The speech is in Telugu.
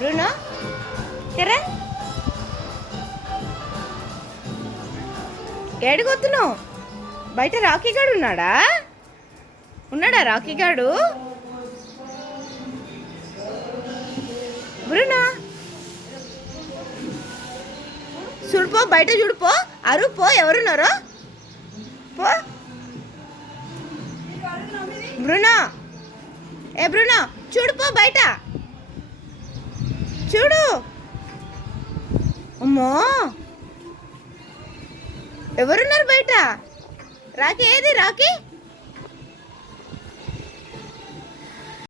బ్రూనో ఎరా ఏడుకొత్తున్నావు? బయట రాకీ గాడు ఉన్నాడా? రాకీ గాడు? బ్రూనో చూడుపో, బయట చూడుపో, అరుపో, ఎవరున్నారో పో. బ్రూనో బ్రూనో చూడుపో, బయట చూడు. అమ్మో ఎవరున్నారు బయట? రాకీ ఏది? రాకీ